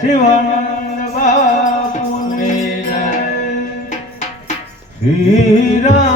શિવાનંદ બાપુની જય. Shri Ram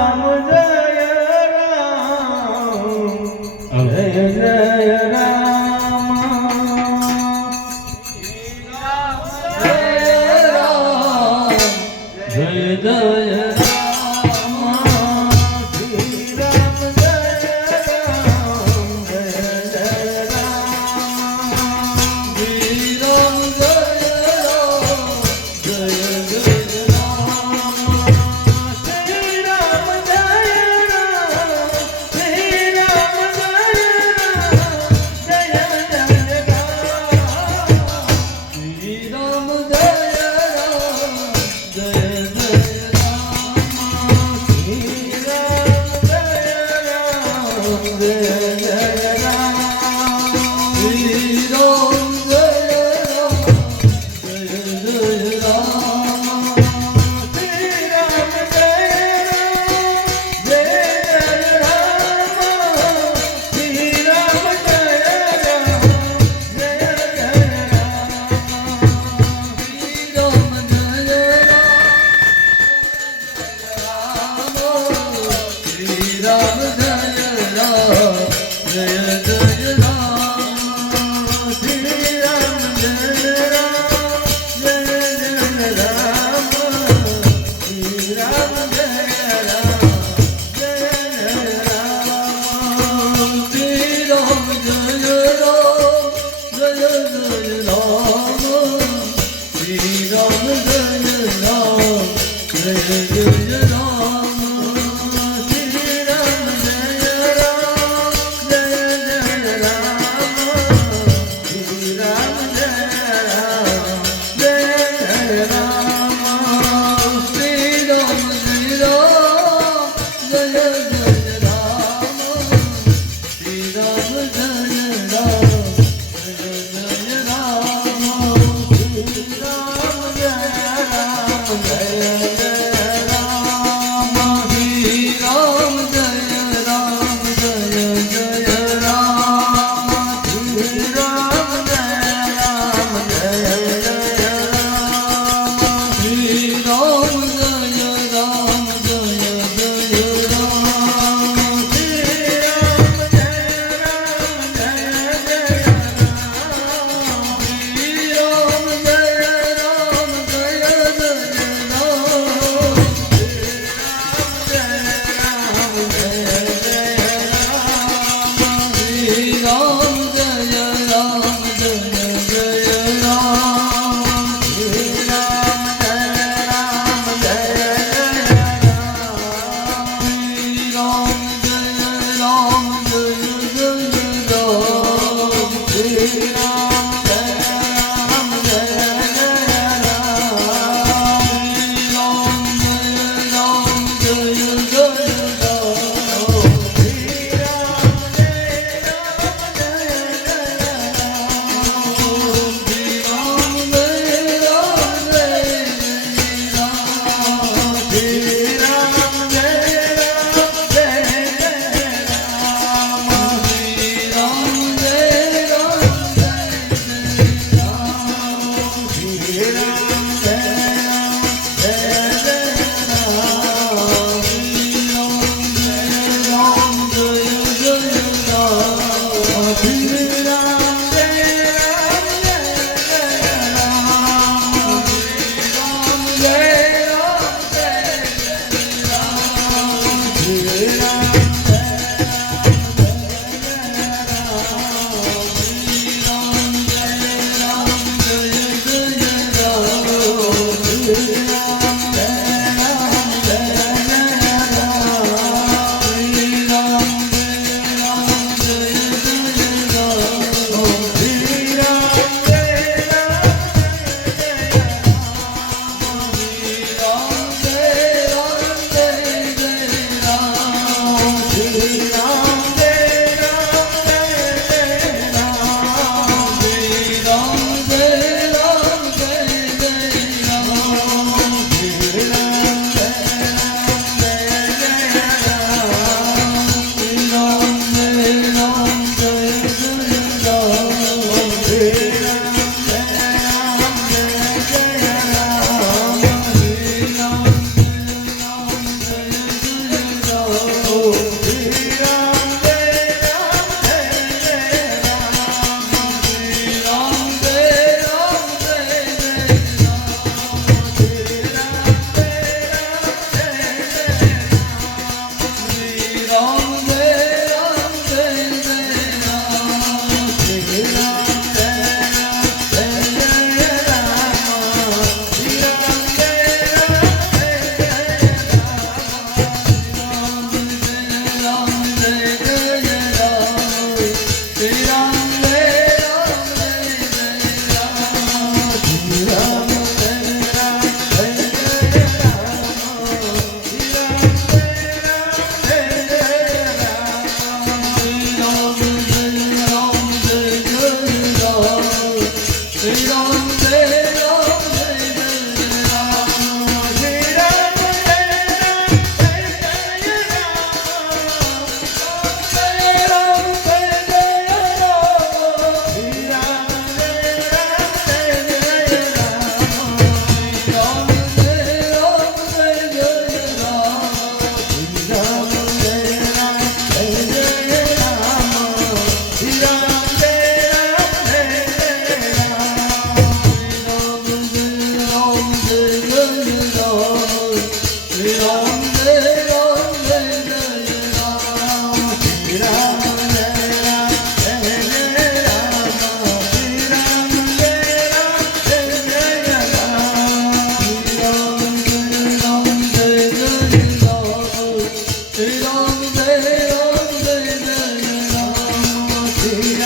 see.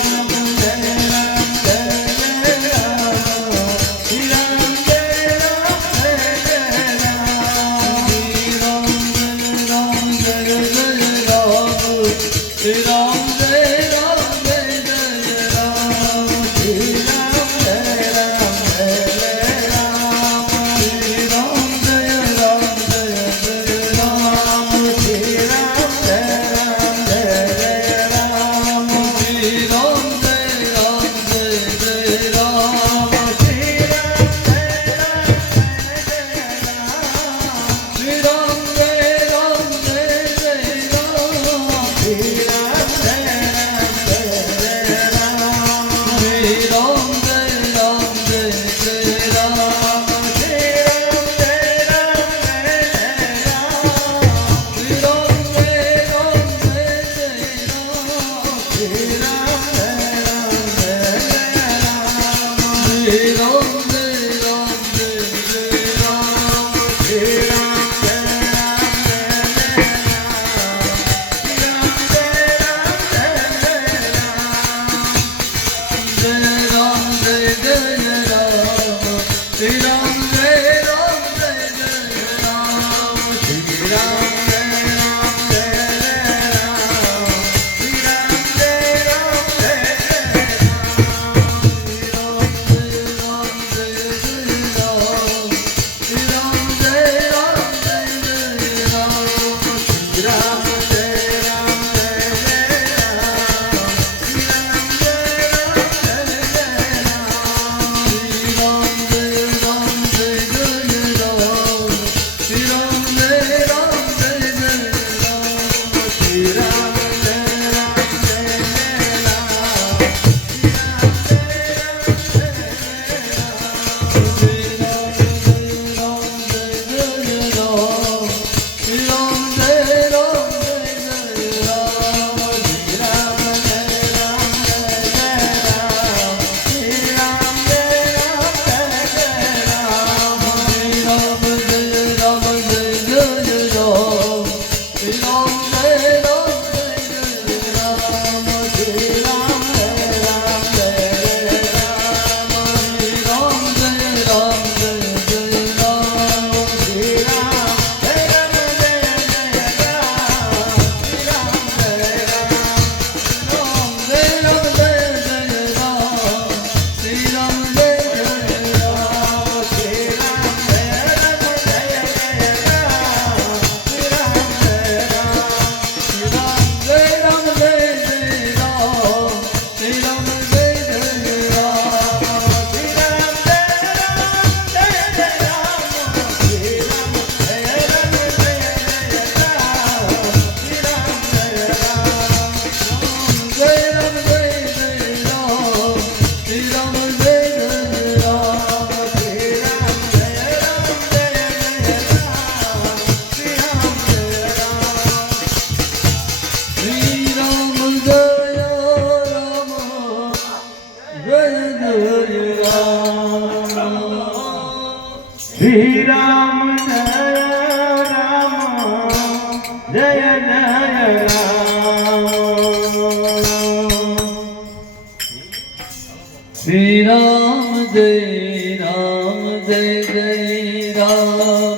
Ram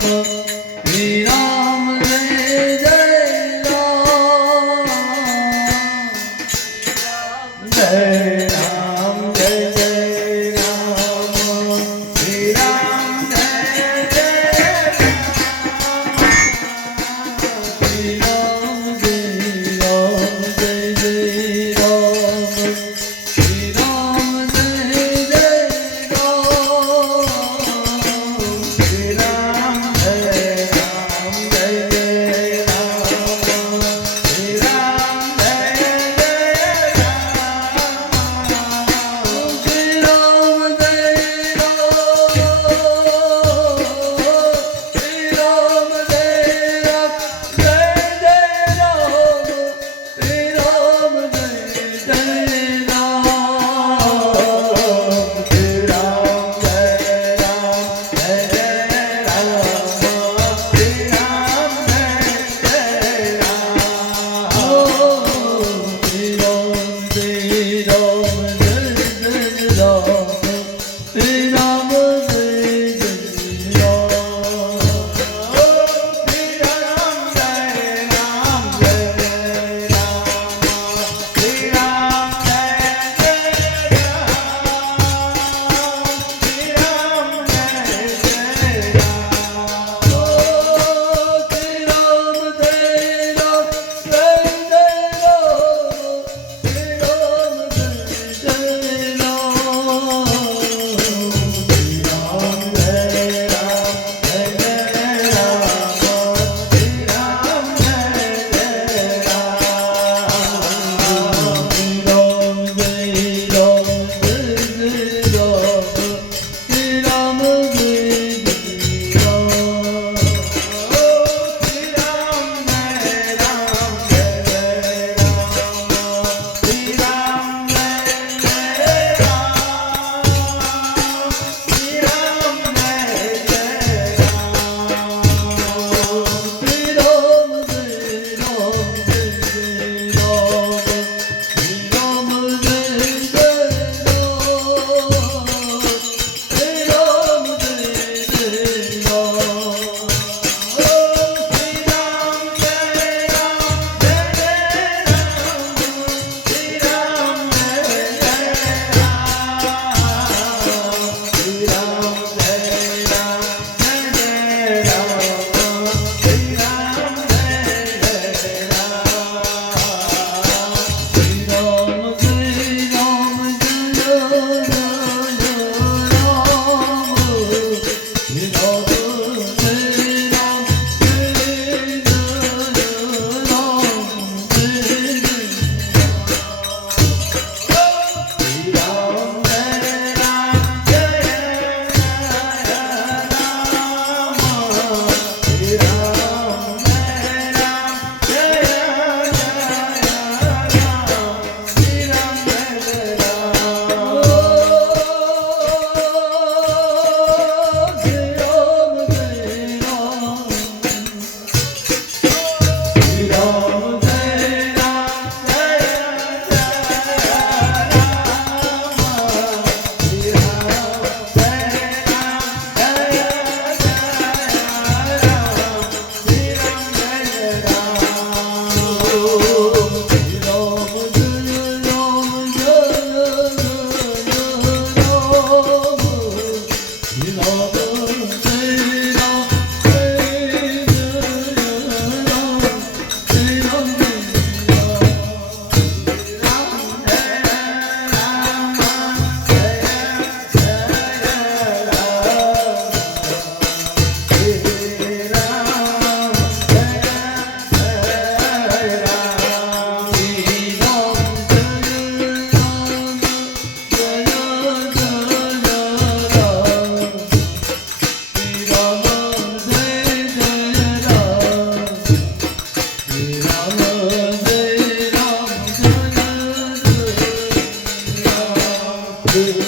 Shri Ram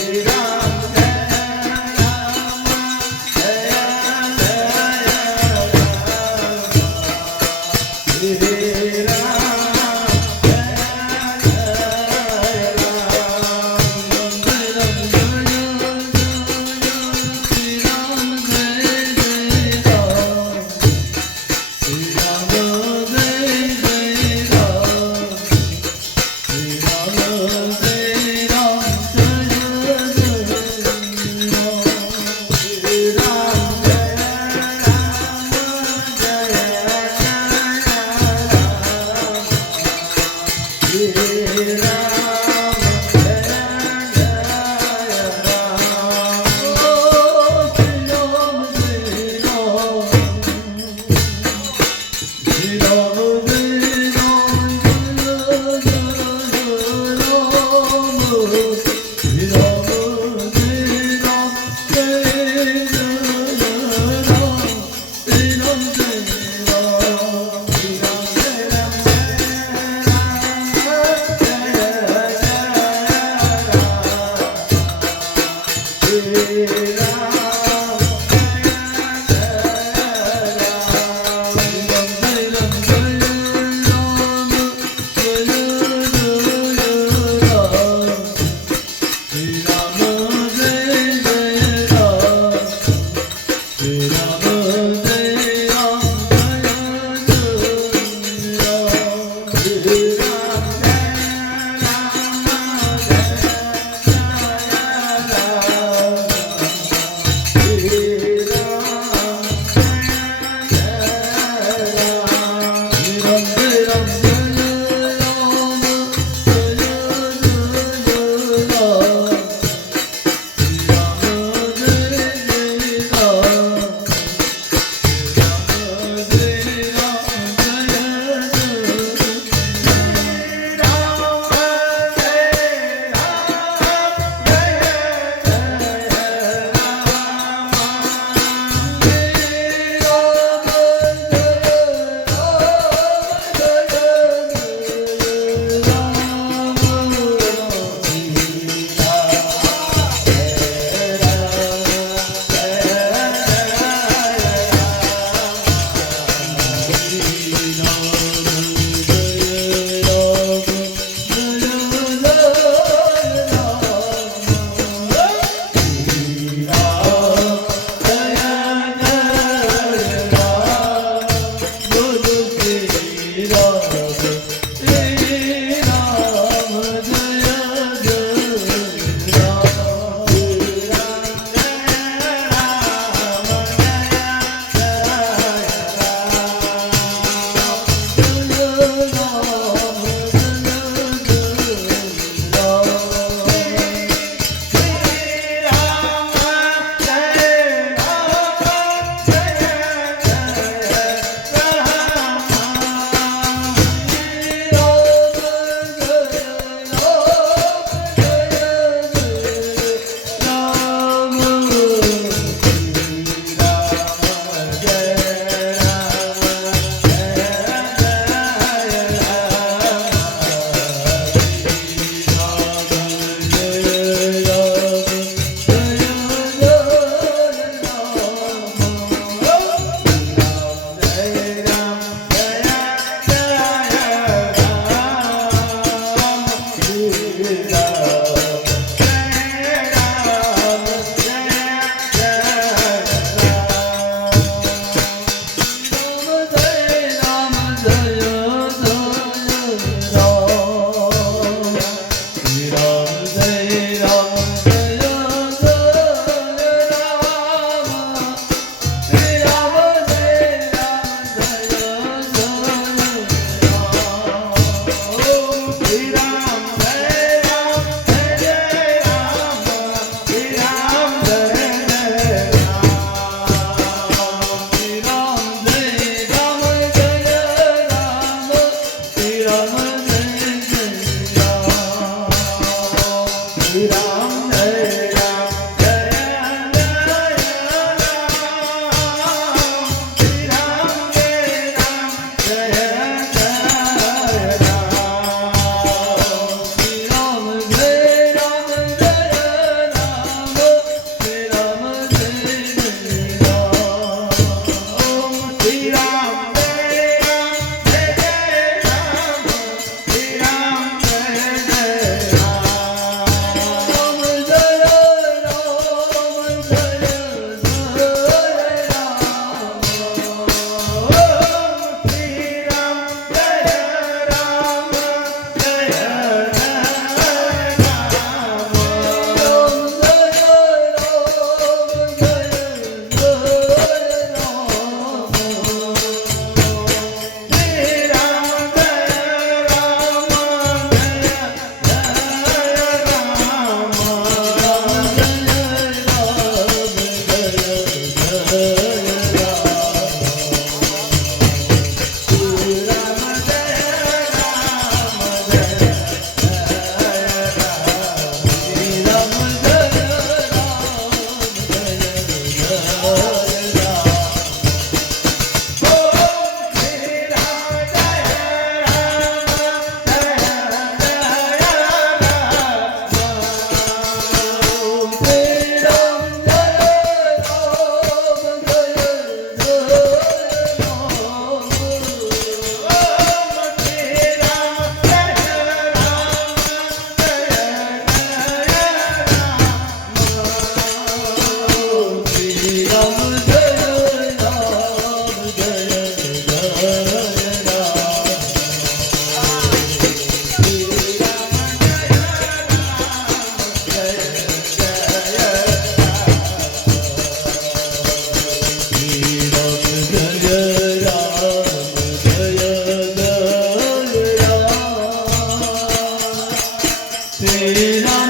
Serena.